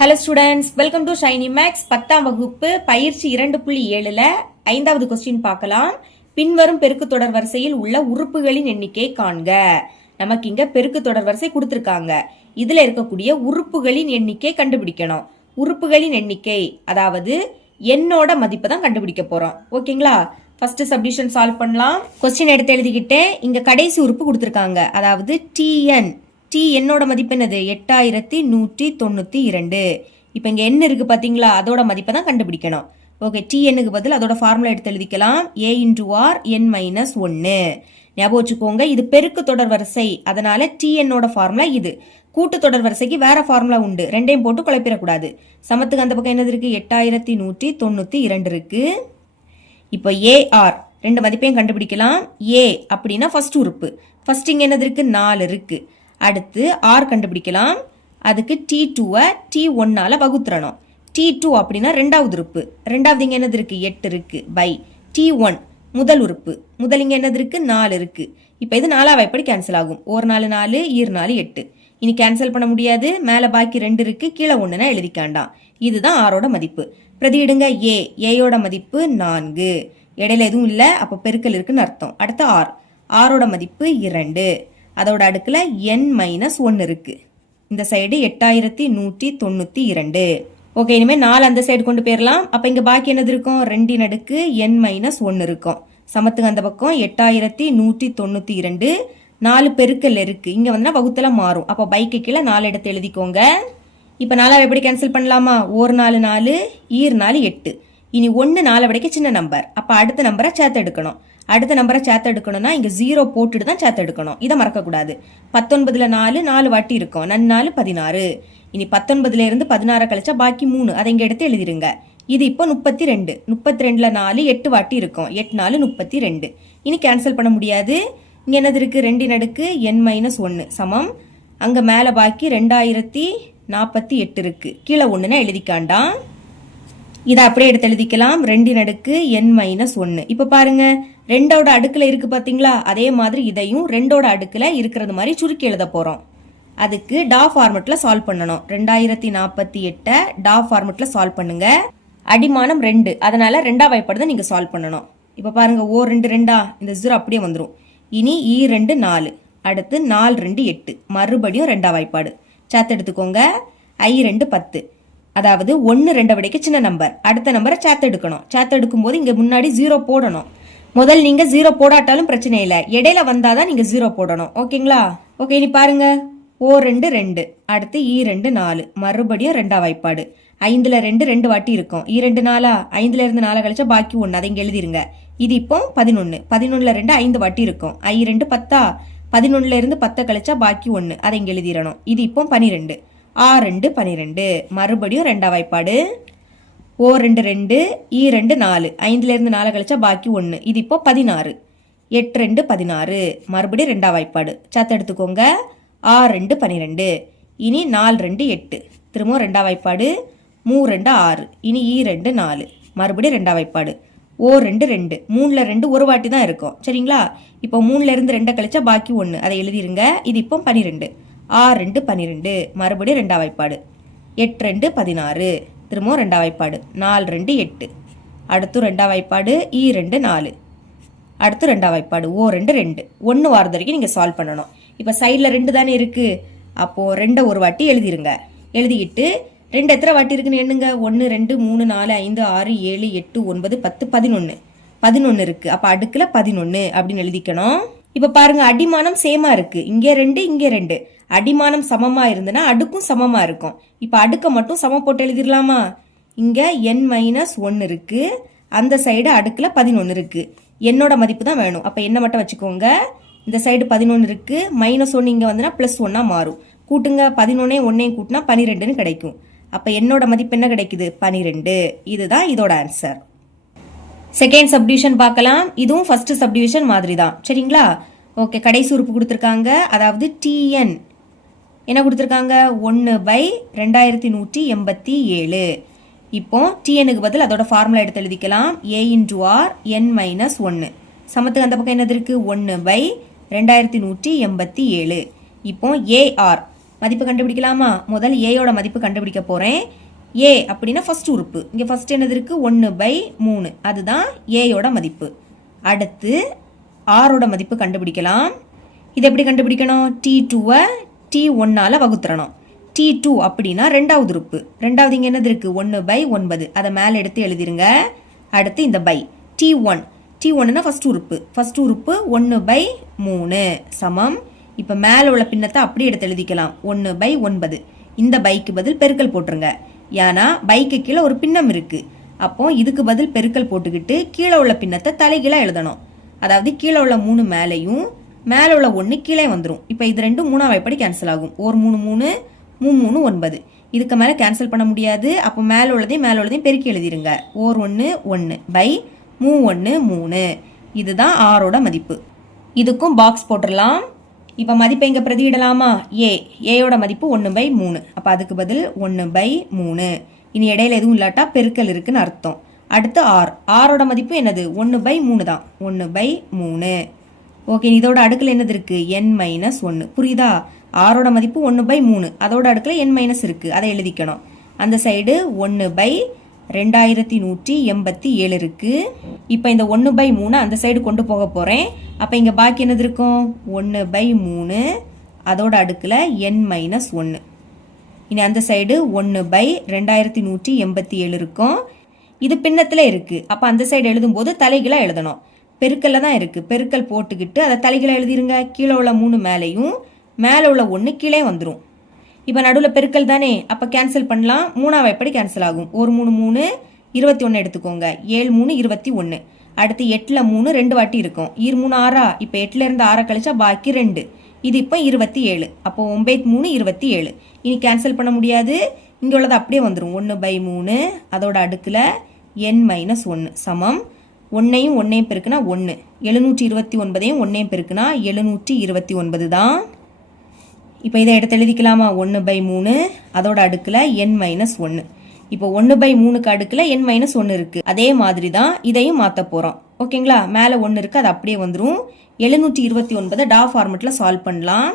Hello students, welcome to Shiny Max 10ஆம் வகுப்பு பயிற்சி 2.7ல 5வது கொஸ்டின் பார்க்கலாம். பின்வரும் பெருக்கு தொடர் வரிசையில் உள்ள உறுப்புகளின் எண்ணிக்கை காண்க. நமக்கு இங்க பெருக்கு தொடர் வரிசை கொடுத்திருக்காங்க. இதுல இருக்கக்கூடிய உறுப்புகளின் எண்ணிக்கை கண்டுபிடிக்கணும். உறுப்புகளின் எண்ணிக்கை அதாவது எண்ணோட மதிப்பை தான் கண்டுபிடிக்க போறோம். ஓகேங்களா? ஃபர்ஸ்ட் சப்டிவிஷன் சால்வ் பண்ணலாம். கொஸ்டின் எடுத்து எழுதிக்கிட்டேன். இங்க கடைசி உறுப்பு கொடுத்திருக்காங்க, அதாவது டிஎன். டி என்னோட மதிப்பு என்னது? 8192. இப்போ இங்கே என்ன இருக்கு பார்த்தீங்களா? அதோட மதிப்பை தான் கண்டுபிடிக்கணும். ஓகே, டி என்னுக்கு பதில் அதோட ஃபார்முலா எடுத்து எழுதிக்கலாம். ஏ இன்டு ஆர் என் மைனஸ் 1. ஞாபகம் வச்சுக்கோங்க, இது பெருக்கு தொடர் வரிசை, அதனால டி என்னோட ஃபார்முலா இது. கூட்டு தொடர் வரிசைக்கு வேற ஃபார்முலா உண்டு, ரெண்டையும் போட்டு குழப்பிடக்கூடாது. சமத்துக்கு அந்த பக்கம் என்னது இருக்கு? 8192 இருக்கு. இப்போ ஏஆர் ரெண்டு மதிப்பையும் கண்டுபிடிக்கலாம். ஏ அப்படின்னா ஃபர்ஸ்ட் உறுப்பு. ஃபர்ஸ்ட் இங்கே என்னது இருக்கு? 4 இருக்கு. அடுத்து ஆர் கண்டுபிடிக்கலாம். அதுக்கு T2-வை T1-ஆல வகுத்துறணும். T2 அப்படின்னா ரெண்டாவது உறுப்பு. ரெண்டாவது இங்க என்னது இருக்கு? 8 இருக்கு. பை T1 முதல் உறுப்பு. முதல் இங்க என்னது இருக்கு? 4 இருக்கு. இப்போ இது 4ஆவது எப்படி கேன்சல் ஆகும்? 1 4 4, 2 4 8. இனி கேன்சல் பண்ண முடியாது. மேல பாக்கி 2 இருக்கு, கீழே 1னா எழுதிக்காண்டாம். இதுதான் ஆரோட மதிப்பு. பிரதியிடுங்க. ஏயோட மதிப்பு 4. இடையில எதுவும் இல்லை, அப்போ பெருக்கல் இருக்குன்னு அர்த்தம். அடுத்து ஆரோட மதிப்பு 2. அதோட அடுக்குல n மைனஸ் 1 இருக்கு. இந்த சைடு 8192. ஓகே, இனிமேல் 4 அந்த சைடு கொண்டு போயிடலாம். அப்ப இங்க பாக்கி என்னது இருக்கும்? 2 அடுக்கு n மைனஸ் 1 இருக்கும். சமத்துக்கு அந்த பக்கம் 8192. 4 பெருக்கல் இருக்கு. இங்க வந்து வகுத்துல மாறும். அப்ப பைக்கு கீழே 4 எடுத்து எழுதிக்கோங்க. இப்ப 4 எப்படி கேன்சல் பண்ணலாமா? 1 4 4, 2 4 8. இனி 1 4 விடைக்கு சின்ன நம்பர். அப்ப அடுத்த நம்பரை சேர்த்து எடுக்கணும். அடுத்த நம்பரை சேர்த்து எடுக்கணும்னா இங்க 0 போட்டுட்டு தான் சேர்த்து எடுக்கணும். இதை மறக்கக்கூடாது. 19ல 4 வாட்டி இருக்கும். 4 16. இனி 19ல இருந்து 16 கழிச்சா பாக்கி 3. அதை இங்க எடுத்து எழுதிருங்க. இது இப்போ 32. 32ல 4 8 வாட்டி இருக்கும். 8 4 32. இனி கேன்சல் பண்ண முடியாது. இங்க என்னது இருக்கு? 2 அடுக்கு n மைனஸ் 1 சமம். அங்க மேல பாக்கி 2048 இருக்கு. கீழே 1னா எழுதிக்காண்டாம். இதை அப்படியே எடுத்து எழுதிக்கலாம். 2 அடுக்கு n மைனஸ் 1. இப்ப பாருங்க, 2ஓட அடுக்குல இருக்கு பாத்தீங்களா? அதே மாதிரி இதையும் 2ஓட அடுக்குல இருக்கிறது மாதிரி சுருக்கி எழுத போறோம். அதுக்கு டா ஃபார்மெட்ல சால்வ் பண்ணணும். 2048 டா ஃபார்மெட்ல சால்வ் பண்ணுங்க. அடிமானம் 2, அதனால 2ஆ வாய்ப்பாடு நீங்க சால்வ் பண்ணணும். இப்ப பாருங்க, ஓ 2 2, இந்த 0 அப்படியே வந்துடும். இனி E2 4, அடுத்து 4 2 8, மறுபடியும் 2ஆ வாய்ப்பாடு சேர்த்து எடுத்துக்கோங்க. I2 10. அதாவது 1 2 விடைக்கு சின்ன நம்பர். அடுத்த நம்பரை சேர்த்து எடுக்கணும். சேர்த்து எடுக்கும் போது இங்க முன்னாடி 0 போடணும். முதல் நீங்க 0 போடாட்டாலும் பிரச்சனை இல்லை, இடையில வந்தாதான் நீங்க 0 போடணும். ஓகேங்களா? ஓகே, இனி பாருங்க, O2 2, அடுத்து E2 4, மறுபடியும் 2ஆ வாய்ப்பாடு. 5ல 2 2 வாட்டி இருக்கும். E2 4, 5ல இருந்து 4 கழிச்சா பாக்கி 1, அதை இங்க எழுதிருங்க. இது இப்போ 11. 11ல 2 5 வாட்டி இருக்கும். I2 10. 11ல இருந்து 10 கழிச்சா பாக்கி 1, அதை இங்க எழுதிடணும். இது இப்போ 12. R2 12, மறுபடியும் 2ஆ வாய்ப்பாடு. O2 2, E2 4, 5ல இருந்து 4 கழிச்சா பாக்கி 1, இது இப்போ 16. 8 2 16, மறுபடியும் 2ஆ வாய்ப்பாடு சேர்த்து எடுத்துக்கோங்க. R2 12. இனி 4 2 8, திரும்ப 2ஆ வாய்ப்பாடு. 3 2 6, இனி E2 4, மறுபடியும் 2ஆ வாய்ப்பாடு. O2 2, 3ல 2 ஒரு வாட்டி தான் இருக்கும். சரிங்களா? இப்போ 3ல இருந்து 2 கழிச்சா பாக்கி 1, அதை எழுதிருங்க. இது இப்போ 12. R2 12, மறுபடியும் 2ஆ வாய்ப்பாடு. 8 2 16, திரும்பவும் 2ஆ வாய்ப்பாடு. 4 2 8, அடுத்து 2ஆ வாய்ப்பாடு. E2 4, அடுத்து 2ஆ வாய்ப்பாடு. O2 2. 1 வாரது வரைக்கும் நீங்க சால்வ் பண்ணணும். இப்ப சைட்ல 2 தானே இருக்கு, அப்போ 2 ஒரு வாட்டி எழுதிருங்க. எழுதிக்கிட்டு 2 எத்தனை வாட்டி இருக்குன்னு எண்ணுங்க. 1 2 3 4 5 6 7 8 9 10 11. 11 இருக்கு. அப்ப அடுக்குல 11 அப்படின்னு எழுதிக்கணும். இப்ப பாருங்க, அடிமானம் சேமா இருக்கு. இங்க 2 இங்க 2. அடிமானம் சமமா இருந்ததுன்னா அடுக்கும் சமமா இருக்கும். இப்ப அடுக்க மட்டும் சமம் போட்டு எழுதிடலாமா? இங்க n மைனஸ் 1 இருக்கு. அந்த சைடு அடுக்குல 11 இருக்கு. என்னோட மதிப்பு தான் வேணும். அப்ப என்ன மட்டும் வச்சுக்கோங்க. இந்த சைடு 11 இருக்கு. மைனஸ் 1 இங்க வந்துன்னா பிளஸ் 1ஆ மாறும். கூட்டுங்க. 11 1 கூட்டினா 12ன்னு கிடைக்கும். அப்ப என்னோட மதிப்பு என்ன கிடைக்குது? 12. இதுதான் இதோட ஆன்சர். செகண்ட் சப்டிவிஷன் பார்க்கலாம். இதுவும் ஃபர்ஸ்ட் சப்டிவிஷன் மாதிரி தான். சரிங்களா? ஓகே, கடைசி உறுப்பு கொடுத்துருக்காங்க. அதாவது TN என்ன கொடுத்துருக்காங்க? 1/2187. இப்போ TNக்கு பதில் அதோட ஃபார்முலா எடுத்து எழுதிக்கலாம். A into r n minus 1. சமத்துக்கு அந்த பக்கம் என்னது இருக்கு? 1/2187. இப்போ AR மதிப்பு கண்டுபிடிக்கலாமா? முதல் ஏயோட மதிப்பு கண்டுபிடிக்க போகிறேன். ஏ அப்படின்னா ஃபர்ஸ்ட் உறுப்பு. இங்கே ஃபர்ஸ்ட் என்னது இருக்குது? 1/3. அதுதான் ஏயோட மதிப்பு. அடுத்து ஆரோட மதிப்பு கண்டுபிடிக்கலாம். இது எப்படி கண்டுபிடிக்கணும்? T2-ஐ T1-ஆல் வகுத்துறணும். T2 அப்படின்னா ரெண்டாவது உறுப்பு. ரெண்டாவது இங்கே என்னது இருக்குது? 1/9. அதை மேலே எடுத்து எழுதிருங்க. அடுத்து இந்த பை T1னா ஃபர்ஸ்ட் உறுப்பு. ஃபர்ஸ்ட் உறுப்பு 1/3 சமம். இப்போ மேலே உள்ள பின்னத்தை அப்படியே எடுத்து எழுதிக்கலாம். 1/9. இந்த பைக்கு பதில் பெருக்கல் போட்டுருங்க. ஏன்னா பைக்கு கீழே ஒரு பின்னம் இருக்கு. அப்போ இதுக்கு பதில் பெருக்கல் போட்டுக்கிட்டு கீழே உள்ள பின்னத்தை தலைகீழா எழுதணும். அதாவது கீழே உள்ள 3 மேலையும் மேலே உள்ள 1 கீழே வந்துடும். இப்போ இது ரெண்டும் 3ஆம் வாய்ப்படி கேன்சல் ஆகும். 1 3 3 3 3 9. இதுக்கு மேலே கேன்சல் பண்ண முடியாது. அப்போ மேலே உள்ளதையும் பெருக்கி எழுதிருங்க. 1 1 1 பை 3 1 3. இதுதான் ஆரோட மதிப்பு. இதுக்கும் பாக்ஸ் போட்டுடலாம். இப்போ மதிப்பை இங்கே பிரதியிடலாமா? ஏயோட மதிப்பு 1/3. அப்போ அதுக்கு பதில் 1/3. இனி இடையில எதுவும் இல்லாட்டா பெருக்கல் இருக்குன்னு அர்த்தம். அடுத்து ஆரோட மதிப்பு என்னது? 1/3 தான். 1/3. ஓகே, இதோட அடுக்கில் என்னது இருக்கு? n-1. புரியுதா? ஆரோட மதிப்பு 1/3. அதோட அடுக்கில் n- இருக்கு. அதை எழுதிக்கணும். அந்த சைடு 1/2187 இருக்கு. இப்போ இந்த 1/3 அந்த சைடு கொண்டு போக போகிறேன். அப்போ இங்கே பாக்கி என்னது இருக்கும்? 1/3. அதோட அடுக்கில் n-1. இனி அந்த சைடு 1/2187 இருக்கும். இது பின்னத்தில் இருக்குது. அப்போ அந்த சைடு எழுதும்போது தலைகீழாக எழுதணும். பெருக்கல்ல தான் இருக்குது. பெருக்கல் போட்டுக்கிட்டு அதை தலைகீழாக எழுதிருங்க. கீழே உள்ள 3 மேலேயும் மேலே உள்ள 1 கீழே வந்துடும். இப்போ நடுவில் பெருக்கல் தானே, அப்போ கேன்சல் பண்ணலாம். 3ஆம் வாய்ப்படி கேன்சல் ஆகும். 1 3 3 21 எடுத்துக்கோங்க. 7 3 21. அடுத்து 8ல் 3 2 வாட்டி இருக்கும். 3 6. இப்போ 8ல் இருந்து 6 கழிச்சா பாக்கி 2. இது இப்போ 27. அப்போ 9 3 27. இனி கேன்சல் பண்ண முடியாது. இங்கே உள்ளது அப்படியே வந்துடும். 1/3. அதோட அடுக்கில் n-1 சமம். 1ஐயும் 1ஐயும் பெருக்குனா 1. 729ஐயும் 1ஐயும் பெருக்குனா 729 தான். இப்போ இதை எடுத்து எழுதிக்கலாமா? 1/3. அதோட அடுக்கில் n-1. இப்போ 1/3க்கு அடுக்கில் n-1 இருக்கு. அதே மாதிரி தான் இதையும் மாற்ற போகிறோம். ஓகேங்களா? மேலே 1 இருக்கு, அது அப்படியே வந்துடும். 729 டா ஃபார்மெட்டில் சால்வ் பண்ணலாம்.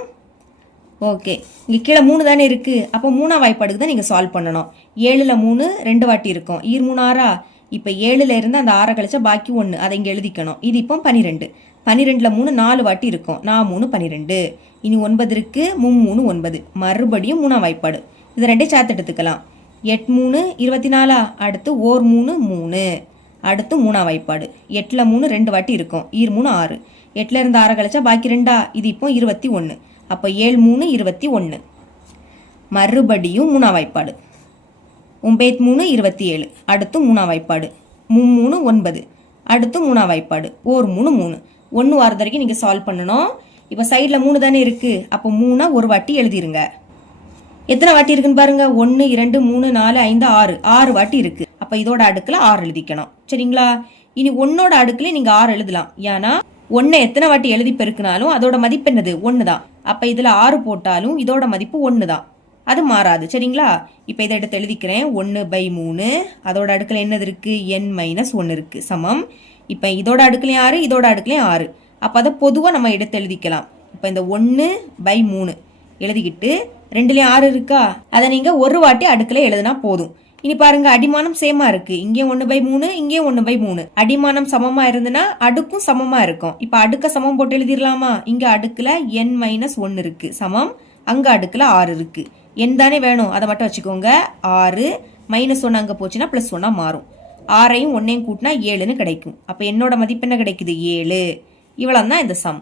ஓகே, இங்கே கீழே 3 தானே இருக்கு. அப்போ 3ஆம் வாய்ப்பாடுக்கு தான் நீங்கள் சால்வ் பண்ணணும். 7ல் 3 2 வாட்டி இருக்கும். 3 6. இப்போ 7ல் இருந்து அந்த 6 கழிச்சா பாக்கி 1. அதை இங்கே எழுதிக்கணும். இது இப்போ 12. 12ல் 3 4 வாட்டி இருக்கும். 4 3 12. இனி 9 இருக்கு. 3 3 9. மறுபடியும் 3ஆம் வாய்ப்பாடு. இது ரெண்டையும் சேர்த்து எடுத்துக்கலாம். 8 3 24. அடுத்து 1 3 3. அடுத்து 3ஆம் வாய்ப்பாடு. 8ல் 3 2 வாட்டி இருக்கும். 3 6. 8ல் இருந்து 6 கழிச்சா பாக்கி 2. இது இப்போ 21. அப்போ 7 3 21. மறுபடியும் 3ஆம் வாய்ப்பாடு. 9 3 27. அடுத்து 3ஆம் வாய்ப்பாடு. 3 3 9. அடுத்து 3ஆம் வாய்ப்பாடு. 1 3 3. 1 வாரது வரைக்கும் நீங்கள் சால்வ் பண்ணணும். இப்போ சைடில் 3 தானே இருக்குது. அப்போ 3 ஒரு வாட்டி எழுதிருங்க. எத்தனை வாட்டி இருக்குன்னு பாருங்க. 1 2 3 4 5 6. 6 வாட்டி இருக்கு. அப்போ இதோட அடுக்கில் 6 எழுதிக்கணும். சரிங்களா? இனி 1ஓட அடுக்கில் நீங்கள் 6 எழுதலாம். ஏன்னா 1 எத்தனை வாட்டி எழுதி பெருக்கினாலும் அதோட மதிப்பு என்னது? 1 தான். அப்போ இதில் 6 போட்டாலும் இதோட மதிப்பு 1 தான். அது மாறாது. சரிங்களா? இப்போ இதை எடுத்து எழுதிக்கிறேன். 1/3. அதோட அடுக்கில் என்னது இருக்கு? n-1 இருக்கு சமம். இப்போ இதோட அடுக்குலையும் 6, இதோட அடுக்குலையும் 6. அப்போ அதை பொதுவாக நம்ம எடுத்து எழுதிக்கலாம். இப்போ இந்த 1/3 எழுதிக்கிட்டு 2லையும் 6 இருக்கா? அதை நீங்கள் ஒரு வாட்டி அடுக்கில் எழுதினா போதும். இனி பாருங்க, அடிமானம் சேமா இருக்கு. இங்கே 1/3, இங்கே 1/3. அடிமானம் சமமா இருந்துன்னா அடுக்கும் சமமா இருக்கும். இப்போ அடுக்க சமம் போட்டு எழுதிடலாமா? இங்க அடுக்குல n-1 இருக்கு சமம். அங்க அடுக்குல 6 இருக்கு. n தானே வேணும், அதை மட்டும் வச்சுக்கோங்க. 6 -1 அங்க போச்சுன்னா +1 மாறும். 6ஐயும் 1ஐயும் கூட்டினா 7ன்னு கிடைக்கும். அப்போ என்னோட மதிப்பு என்ன கிடைக்குது? 7. இவ்வளவு தான் இந்த சம்.